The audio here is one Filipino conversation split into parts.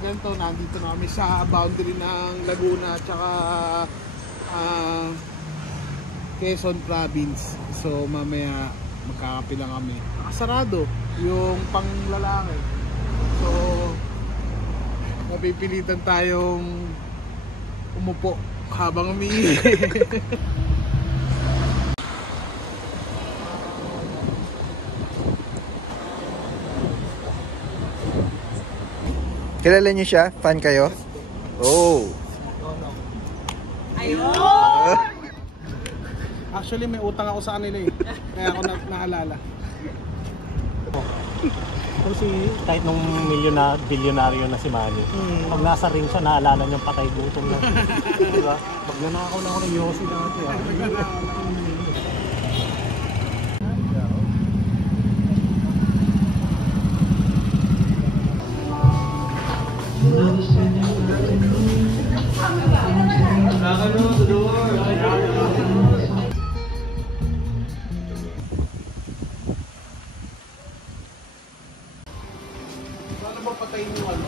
ganito, nandito na kami sa boundary ng Laguna at saka Quezon Province. So mamaya magkakape lang kami. Nakasarado yung panglalaki. So mapipilitan tayong umupo habang umiihi. Kilala niyo siya? Fan kayo? Oh. Ayun! Actually may utang ako sa kanila eh. Kaya ako naalala. Kasi kahit nung bilyonaryo na si Manny, pag nasa ring siya, naalala niyang patay gutom na. Diba? Pag nanakaw na ako ng Yossi dati. Paano ba patayin yung ano?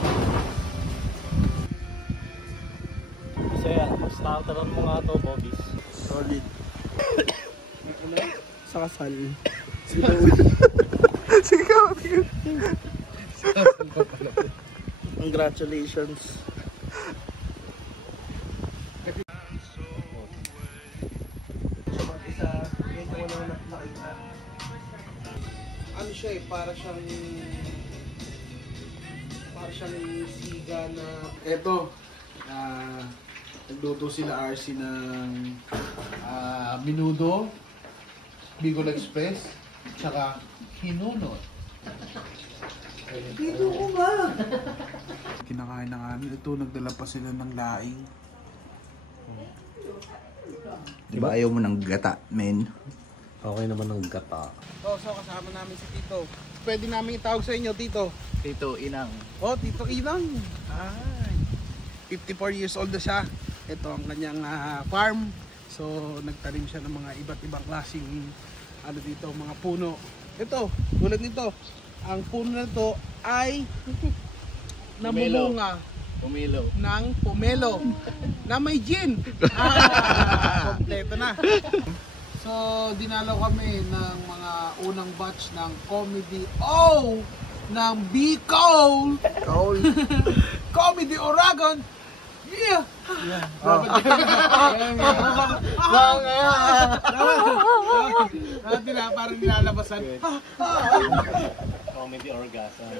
Kasi starteran mo nga to, Bobbies. Solid. Sa kasal. Sigaw. Congratulations. Ano siya eh, para siyang siga na eto. Nagluto sila RC ng minudo, Bicol Express, tsaka hinunod. Dito ko ba? Kinakain na namin. Ito, nagdala pa sila ng laing. Diba ayaw mo ng gata, men? Okay naman ng gata. So kasama namin si Tito. Pwede namin itawag sa inyo, Tito. Tito, inang. Oh, Tito Inang. Ay, 54 years old na siya. Ito ang kanyang farm. So nagtanim siya ng mga iba't ibang klaseng ano dito, mga puno. Ito, tulad nito. Ang puno na to ay namumunga ng pomelo na may gin. Kompleto na. So, dinalaw kami ng mga unang batch ng Comedy O ng Bicol. Comedy Oragon. Yeah. Parang nilalabasan. Comedy orgasm.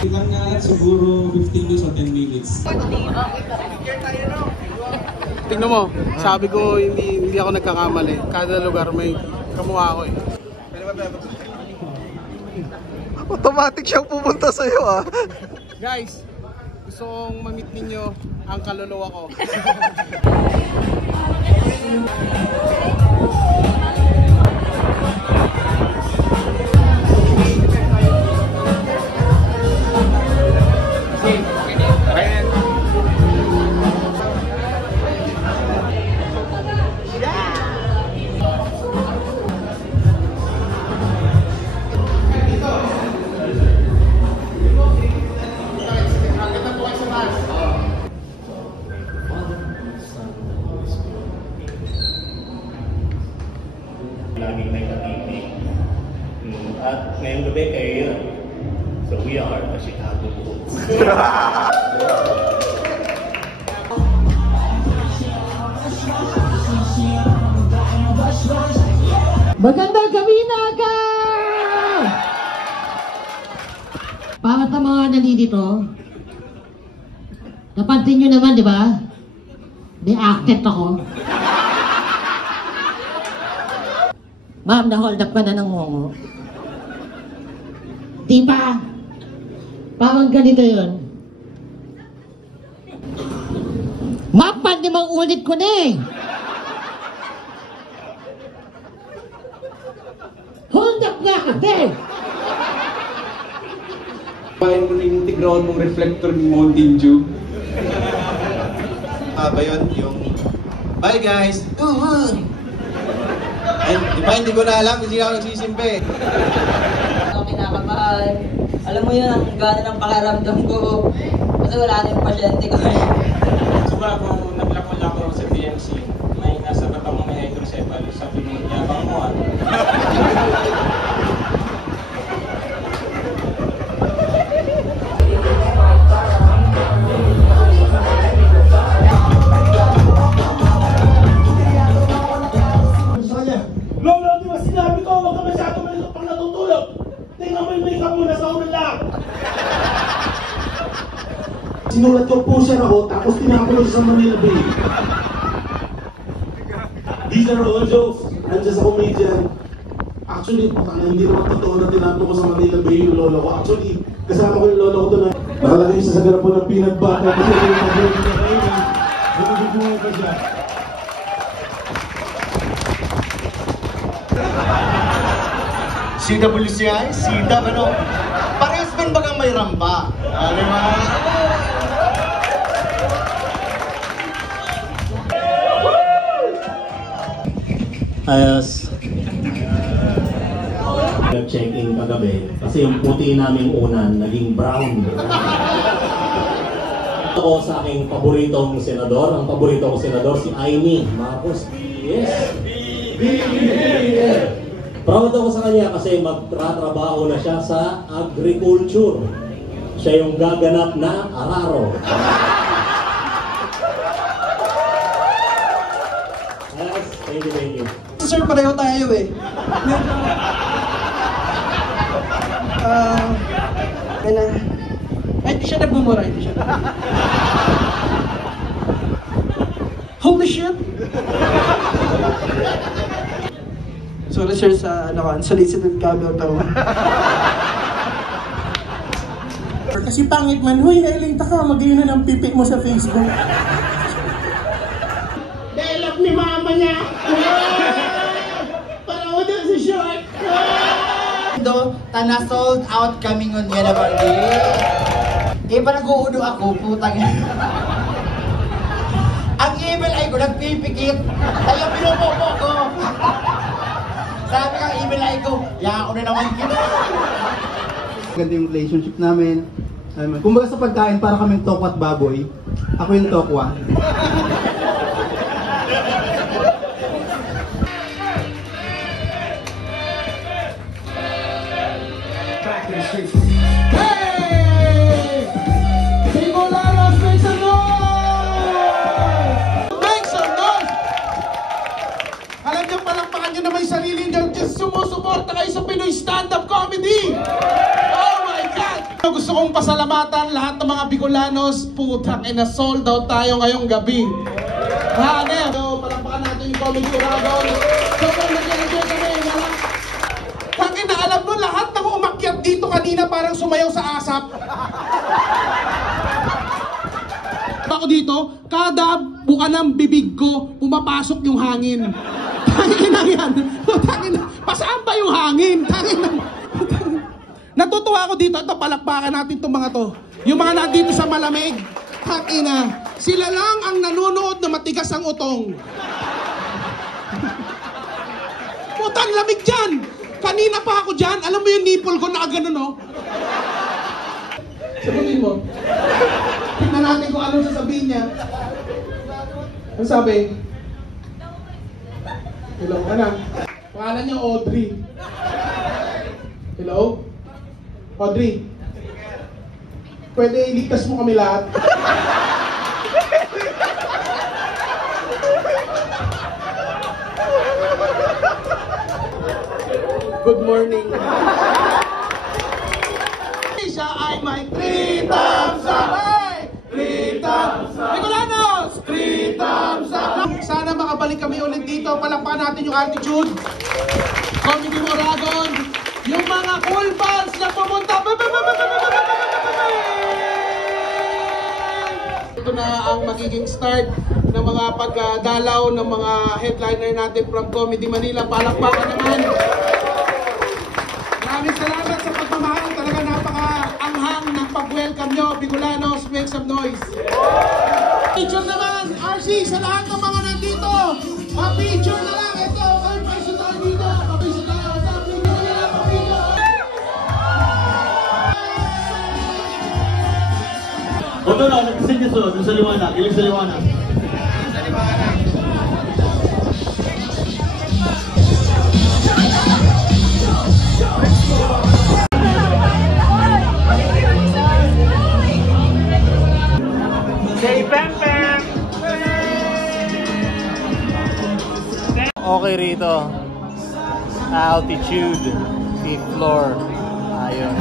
Ilang nga siguro 15 minutes o 10 minutes. Tingnan mo, sabi ko hindi ako nagkakamali. Kada lugar may kamukha ko eh. Automatic siyang pupunta sa'yo ah. Guys, gusto kong ma-meet ninyo ang kaluluwa ko. Laging may katitig. At ngayong gabi kayo yun. So we are the Chicago Bulls. Magandang gabi na ka! Para sa mga nandito, napansin nyo naman, di ba? May acted ako. Ma'am, na-hold up ka na ng ngongo. Di ba? Parang ganito yun. Ma'am, pandimang ulit ko na eh. Hold up nga kasi! Pahin mo na yung tigrawan mong reflector ng Mountain Dew. Ba yun? Yung bye guys! Ay, hindi ko na alam, hindi ako nagsisimpe. Ako kinakabahan. Alam mo yun, ang gana ng pakiramdam ko. Kasi wala na yung pasyente ko. So bago naglako-lako sa TMC, may nasa batang mo may hydrocephalus. Sabi mo, yabang mo ah. Lolo, di ba sinabi ko, huwag ka masyado malikot pang natutulog. Tingnan mo yung makeup mo, nasa ulo lang. Sinulat ko pusher ako, tapos tinapon ko sa Manila Bay. These are all jokes. I'm just a comedian. Actually, hindi naman totoo na tinapon ko sa Manila Bay yung lolo ko. Actually, kasama ko yung lolo ko doon. Nakalagay siya sa garap po ng peanut butter. Kasi yung nag-work niya kayo. Bumibigyan ko siya. CWCI, CW, ano? Parehas man bagang may rampa. Di ba? Ayos. Nag-check-in kagabi kasi yung puti naming unan naging brown. Ako sa aking paboritong senador, ang paborito kong senador si Amy Marcos. Yes! Proud ako sa kanya kasi magtratrabaho na siya sa agriculture. Siya yung gaganap na araro. Yes, thank you. Sir, pareho tayo eh. Hindi siya nagmumura, hindi siya. Holy shit! Sorry sir sa unsolicited camera to. Kasi pangit man, huy, nailinta ka, mag-iyon na ng pipi mo sa Facebook. Dialog ni mama niya! Parang doon sa short! Tana sold out kami ngon yan naman eh. Pa nag-uudo ako, putang ang evil ay ko, nagpipikit. Tayo pinupopo ko. Sabi kang evil ay ko, ako na naman kita. Ganda yung relationship namin. Kumbaga sa pagkain, para kaming tokwa at baboy. Ako yung tokwa. Hey! Bicolanos, make some noise! Make some noise! Alam niyo, palakpakan niyo na may sarili niyo. Just sumusuporta kayo sa Pinoy stand-up comedy! Oh my God! Gusto kong pasalamatan lahat ng mga Bicolanos. Putang ina, sold out tayo ngayong gabi. Hanep! So, palakpakan natin yung Comedy Uragon. Sobrang nag-enjoy kami. Tangina, alam mo, lahat ng umakyat dito kanina parang sumayaw sa asap. Ako dito, kada buka ng bibig ko, pumapasok yung hangin. Tangina yan. Tangina, pasaan ba yung hangin? Tangina. Natutuwa ako dito. Ito, palakpakan natin itong mga to. Yung mga nandito sa malamig. Tangina. Sila lang ang nanonood na matigas ang utong. Putang lamig dyan. Kanina pa ako dyan. Alam mo yung nipple ko na gano'n, no? Sagutin mo. Tignan natin kung anong sasabihin niya. Ano sabi? Hello, anak. Pangalan niya Audrey. Hello? Audrey. Pwede iligtas mo kami lahat? Good morning. Siya ay may 3 thumbs up! Hey! 3 thumbs up! Bicolanos! 3 thumbs up! Sana makabalik kami ulit dito. Palakpakan natin yung attitude. Comedy Uragon. Yung mga cool fans na pumunta. Ito na ang magiging start ng mga pagdalaw ng mga headliner natin from Comedy Manila. Palakpakan naman. Maraming salamat sa pagmamahal. Talaga napaka-anghang pag-welcome nyo, Bicolanos, make some noise. Picture naman, RC, sa lahat ng mga nandito. Pa-picture na lang. Ito, ay, paiso tayo dito. Pa-picture tayo. Ito, picture na lang, pa-picture. O doon ako, nagpisin dito, doon sa liwanag, ilig sa liwanag. Okay rito. Altitude, 5th floor. Ayun.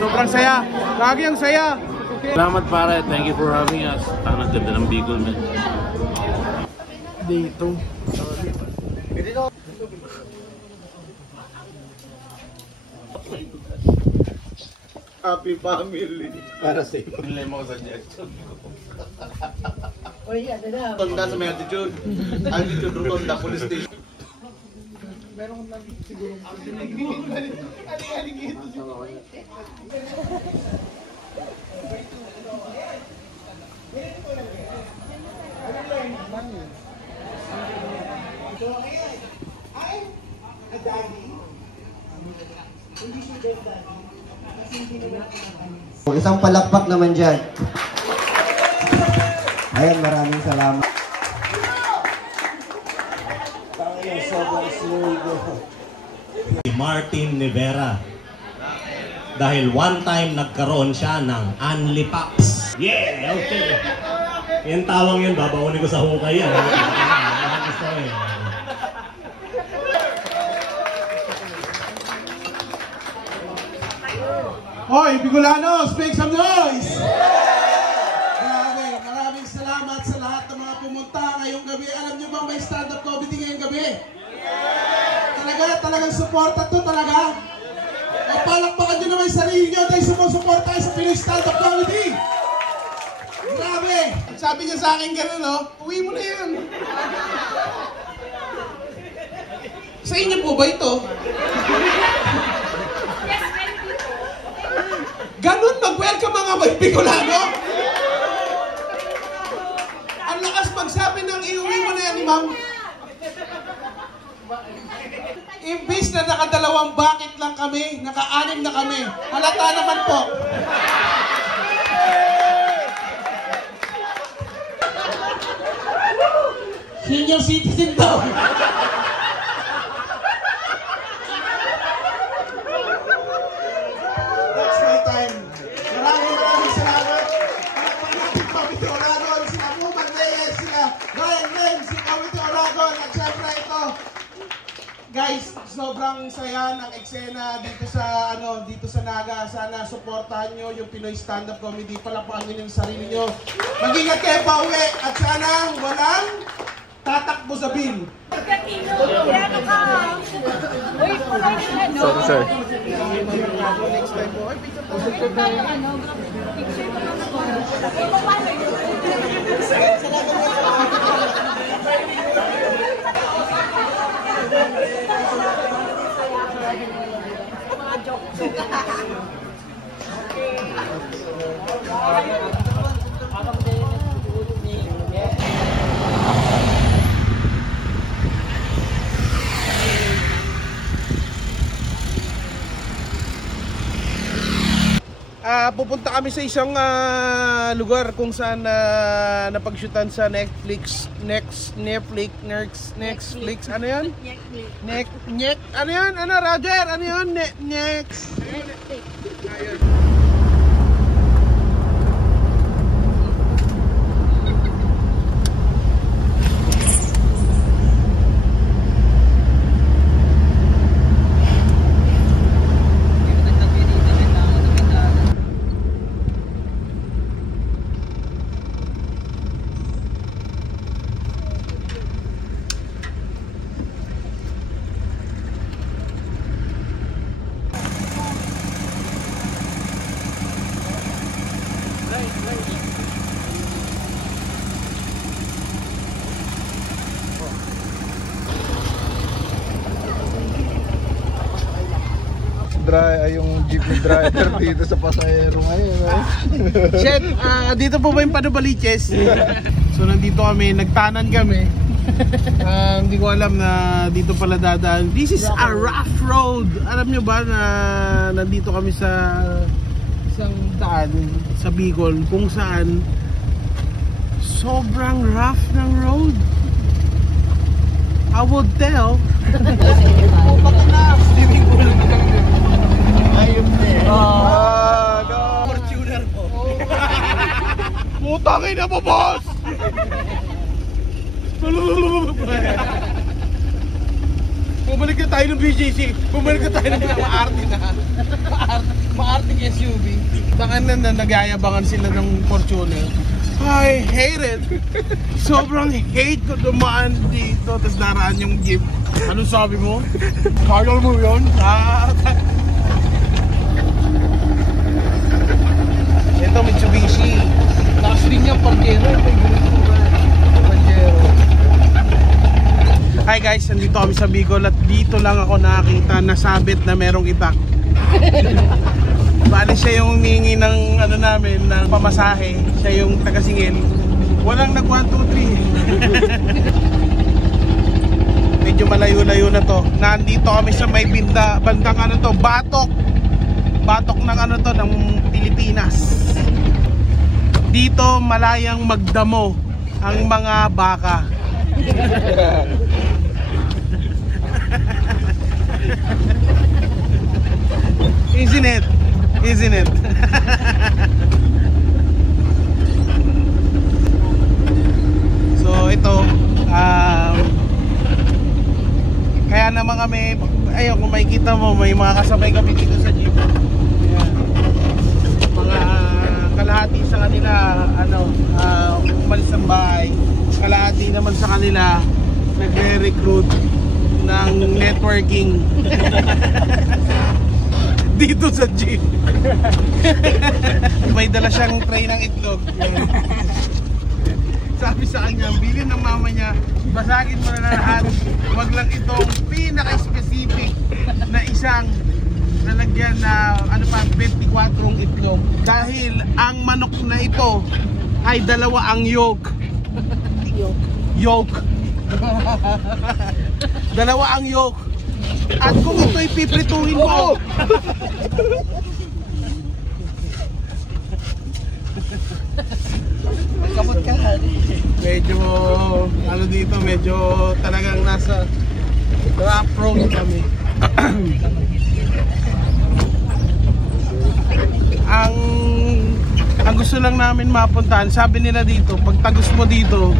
Sobrang saya. Lagi ang saya. Salamat pare, thank you for having us. Tanang ganda ng Bicol, man. Dito. Happy family. Para sa iyo. Nilay mo sa suggestion ko. Tonda sa may attitude. Attitude Rotonda Police Station. Meron lang siguro. Isang palakpak naman dyan. Ayan, maraming salamat. Martin Rivera. Dahil one time nagkaroon siya ng Unli Pops. Yeah! Okay. Yung tawang yun, babaunin ko sa hukay yan. Hoy, Bicolanos, make some noise! Grabe, maraming salamat sa lahat ng mga pumunta ngayong gabi. Alam nyo bang may stand-up comedy ngayong gabi? Talagang suporta to talaga. O palakpakan nyo naman yung sarili nyo dahil sumusuporta kayo sa Pinoy stand-up comedy. Grabe! Sabi niya sa akin gano'n, no? Uwi mo na yun. Sa inyo po ba ito? Ganun mag-welcome mga Bicolano? Ang lakas magsabi ng iuwi mo na yan, ma'am. Imbis na nakadalawang bucket lang kami, naka-anim na kami. Halata naman po. Senior citizen daw. That's my time. Maraming salamat. Palakpan natin Comedy Oragon, sila Muman Reyes, sila Ryan Ren, si Comedy Oragon, at syempre ito. Guys, sobrang saya ng eksena dito sa Naga. Sana suportahan nyo yung Pinoy stand-up comedy. Palakpakan nyo yung sarili nyo. Mag-ingat kayo pa uwi at sana walang tatakbo sa bin. Sorry, sir. Pupunta kami sa isang lugar kung saan napag-shootan sa Netflix. Ano yan? Ano yan? Ano, Roger? Ano yan? Next. Ayun. yung jeepney driver dito sa pasahero ngayon. Shit, dito po ba yung Panubaliches? So nandito kami, nagtanan kami. Hindi ko alam na dito pala dadaan. This is a rough road. Alam nyo ba na nandito kami sa isang daan sa Bicol kung saan sobrang rough ng road. I would tell. Ayun din. No. Fortuner po. Putangin na po, boss! Bumalik na tayo ng BJC. Bumalik na tayo ng maarte na. Maarte SUV. Tangan na nagayabangan sila ng Fortuner. I hate it. Sobrang hate ko dumaan dito. Tapos naraan yung jeep. Anong sabi mo? Kaya mo yun? Ito Mitsubishi. Taas din niya Pajero. Hi guys, nandito kami sa Bicol at dito lang ako nakakita na sabit na merong itak. Bali siya yung humingi ng ano namin, ng pamasahe. Siya yung taga-singil. Walang nag 1, 2, 3. Medyo malayo-layo na to. Nandito kami sa may bandang ano to, Batok. Batok ng ano to, ng Pilipinas. Dito malayang magdamo ang mga baka. Isn't it? Isn't it? So ito kaya naman kami, ayun kung makikita mo, may mga kasabay kami dito sa jeep. Ayan. Mga kalahati sa kanila umalis ng bahay, kalahati naman sa kanila nagre-recruit ng networking dito sa jeep. May dala siyang tray ng itlog. Sabi sa kanya, bilhin ng mama niya, basagin mo na lahat, wag lang itong pinaka-specific na isang nalagyan na 24 itlog, dahil ang manok na ito ay dalawa ang yolk. Dalawa ang yolk. At kung ito'y piprituhin mo, kamot ka. Medyo ano dito, medyo talagang nasa rough road kami. Ang gusto lang namin mapuntahan, sabi nila dito, pag tagos mo dito,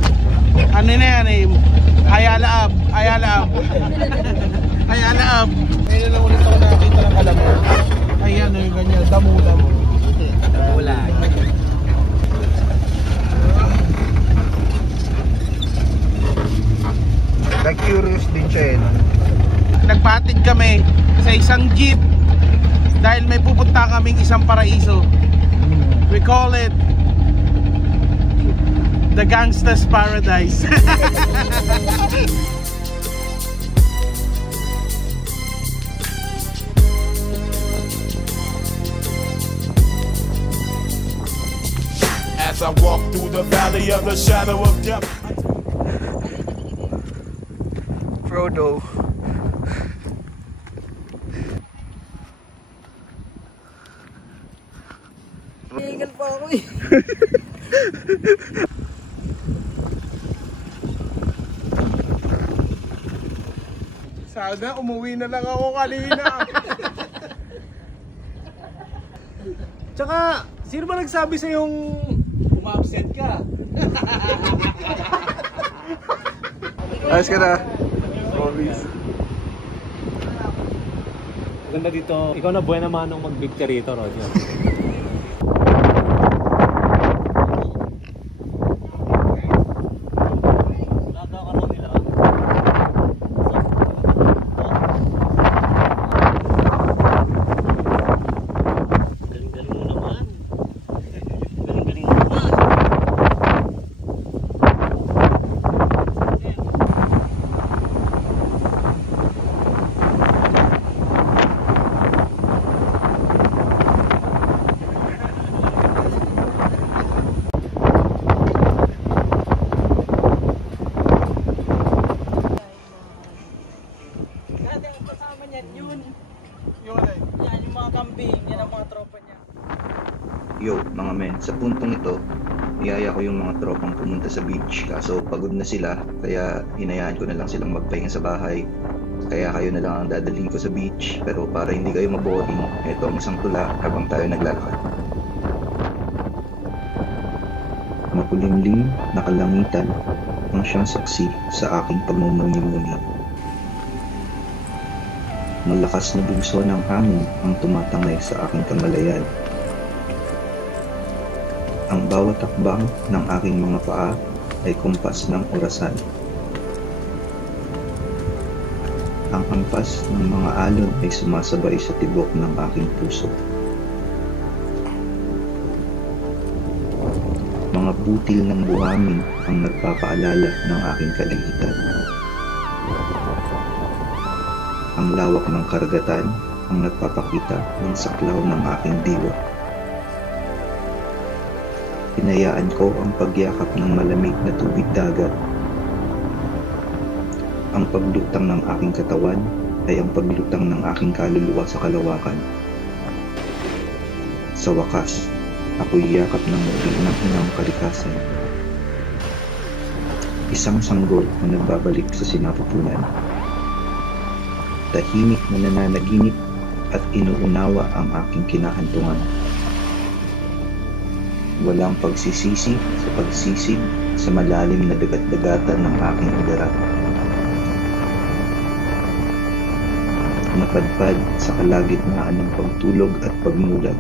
ano na yan eh, Ayala Ab. Ayun na ulit ako nakakita ng kalamor. Ayan yung ganyan, damo. Wala. Nag-curious din siya eh. Nagpatid kami sa isang jeep dahil may pupunta kaming isang paraiso. We call it the Gangsta's Paradise. As I walk through the valley of the shadow of death. Frodo. Tinggal pa ako eh. Sana umuwi na lang ako kanina. Tsaka, sino ba nagsabi sa yung umabsent ka? Ayos ka na. Promise. Ganda dito. Ikaw na buhay naman nung mag-big ka rito, Roger. kambing. Yan ang mga tropa niya. Yo, mga men, sa puntong ito, niyaya ko yung mga tropang pumunta sa beach. Kaso pagod na sila, kaya hinayaan ko na lang silang magpahinga sa bahay. Kaya kayo na lang ang dadalhin ko sa beach. Pero para hindi kayo maboring, ito ang isang tula habang tayo naglalakad. Makulimlim na kalangitan ang siyang saksi sa aking pagmumuni-muni. Malakas na bugso ng hangin ang tumatangay sa aking kamalayan. Ang bawat takbang ng aking mga paa ay kumpas ng orasan. Ang hampas ng mga alon ay sumasabay sa tibok ng aking puso. Mga butil ng buhangin ang nagpapaalala ng aking kalangitan. Ang lawak ng karagatan ang nagpapakita ng saklaw ng aking diwa. Hinayaan ko ang pagyakap ng malamig na tubig dagat. Ang paglutang ng aking katawan ay ang paglutang ng aking kaluluwa sa kalawakan. Sa wakas, ako'y yakap ng muli ng inang kalikasan. Isang sanggol na nagbabalik sa sinapupunan. Tahimik na nananaginip at inuunawa ang aking kinahantungan. Walang pagsisisi sa pagsisig sa malalim na dagat-dagatan ng aking udara. Napadpad sa kalagitnaan ng pagtulog at pagmulat.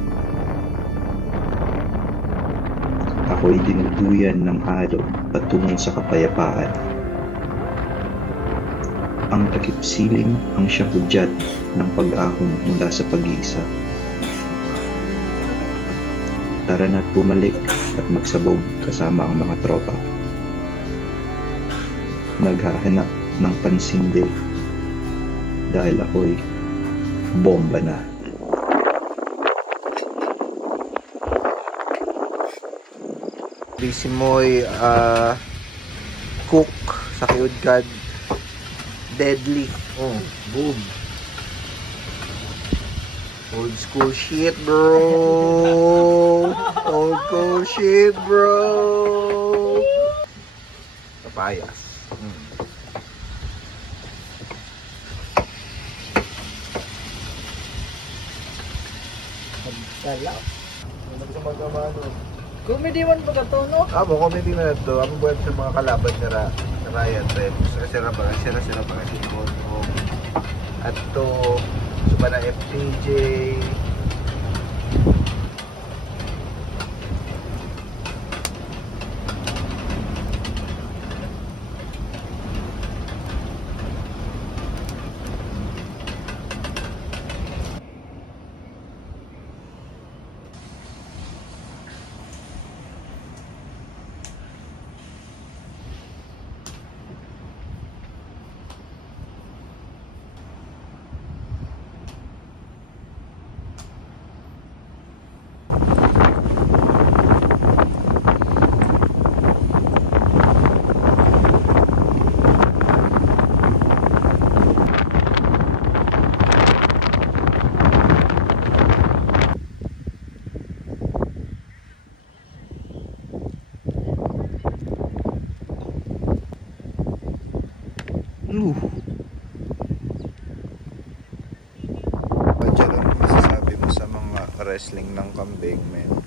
Ako'y dinuduyan ng araw patungo sa kapayapaan. Ang takip siling ang siyang hudyat ng pag-ahon mula sa pag-iisa. Tara na't bumalik at magsabog kasama ang mga tropa. Naghahanap ng pansindi dahil ako'y bomba na. Busy mo'y cook sa Kiudgad. Deadly. Oh, boom. Old school shit, bro. Old school shit, bro. Papayas. Magdalaw. Ano gusto magkamano? Comedy man ba ito, no? Mo, comedy na ito. Ang buwan sa mga kalaban ni Ryan Rems. Sira ba si Goldmo. At to, suba na FTJ. Ano masasabi mo sa mga wrestling ng kambing, men?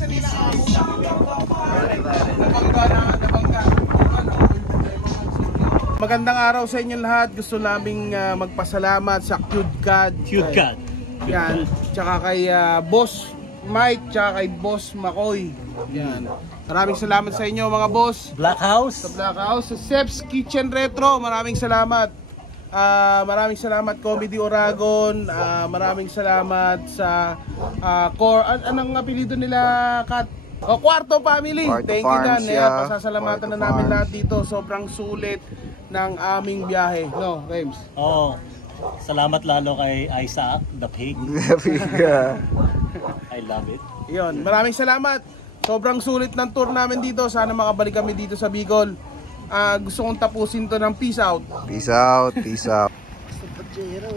isa nila nabangga. Magandang araw sa inyo lahat. Gusto naming magpasalamat sa CuteCAD. Yan. Tsaka kay Boss Mike, tsaka kay Boss Makoy. Yan. Maraming salamat sa inyo mga boss. Black House. Sa Black House. Sa Seb's Kitchen Retro. Maraming salamat. Maraming salamat Comedy Oragon. Maraming salamat sa Core. Anong apelido nila, Kat? Kwarto Family. Thank you Dan. Pasasalamatan na namin lahat dito. Sobrang sulit ng aming biyahe. No, Rems? Oo. Salamat lalo kay Isaac, the pig. I love it. Yun, maraming salamat. Sobrang sulit ng tour namin dito. Sana makabalik kami dito sa Bicol. Gusto kong tapusin to ng peace out. Peace out, peace out. Pajero,